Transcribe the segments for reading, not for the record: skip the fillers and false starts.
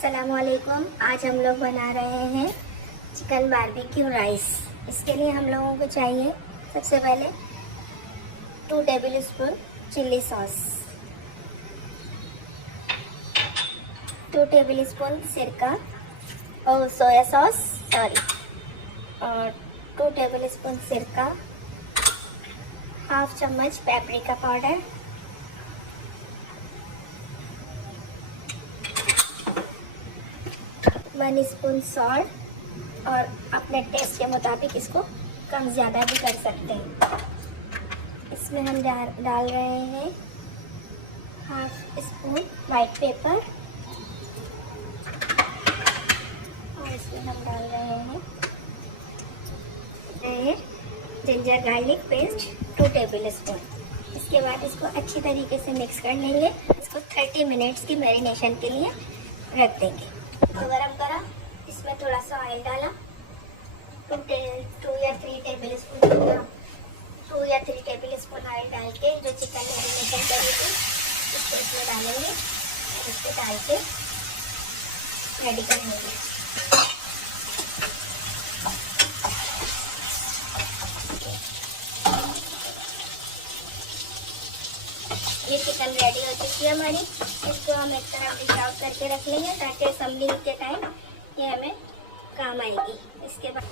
अस्सलामुअलैकुम। आज हम लोग बना रहे हैं चिकन बारबेक्यू राइस। इसके लिए हम लोगों को चाहिए सबसे पहले 2 table spoon chilli sauce, 2 table spoon सिरका और सोया सॉस और 2 टेबल स्पून सिरका, हाफ चम्मच पेपरिका पाउडर, 1 स्पून सॉल्ट और अपने टेस्ट के मुताबिक इसको कम ज़्यादा भी कर सकते हैं। इसमें हम डाल रहे हैं हाफ स्पून वाइट पेपर और इसमें हम डाल रहे हैं ginger garlic paste 2 table spoon. इसके बाद इसको अच्छी तरीके से मिक्स कर लेंगे। इसको 30 मिनट्स की मैरिनेशन के लिए रख देंगे। तो गरम करा, इसमें थोड़ा सा ऑयल डाला, 2 या 3 टेबल स्पून ऑयल डाल के जो चिकन मैरिनेशन करी थी इसको इसमें डालेंगे और इसको डाल के रेडी कर लेंगे। ये चिकन रेडी हो चुकी है हमारी। इसको हम एक तरफ डिश आउट करके रख लेंगे ताकि असेंबलिंग के टाइम ये हमें काम आएगी। इसके बाद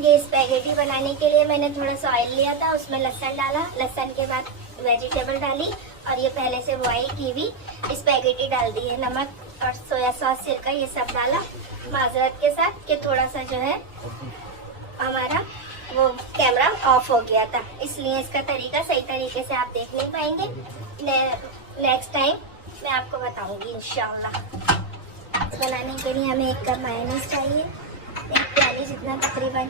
ये स्पैगेटी बनाने के लिए मैंने थोड़ा सा ऑयल लिया था, उसमें लहसुन डाला, लहसुन के बाद वेजिटेबल डाली और ये पहले से बॉईल की हुई स्पैगेटी डाल दी है। नमक और सोया सॉस, सिरका ये सब डाला माजरत के साथ कि थोड़ा सा जो है हमारा वो कैमरा ऑफ हो गया था, इसलिए इसका तरीका सही तरीके से आप देख नहीं पाएंगे। नेक्स्ट टाइम मैं आपको बताऊंगी इंशाल्लाह। बनाने के लिए हमें 1 कप मायोनीज चाहिए, 1 प्याली जितना, तकरीबन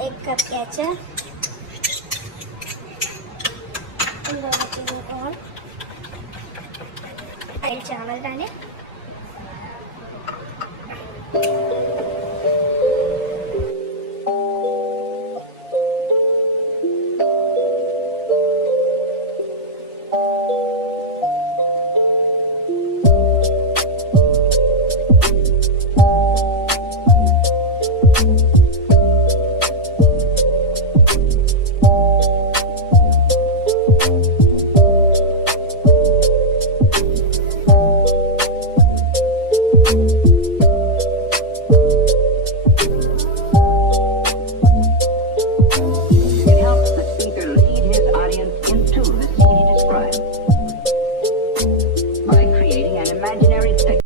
1 कप केचप, इन दोनों चीज़ों और चावल डालें,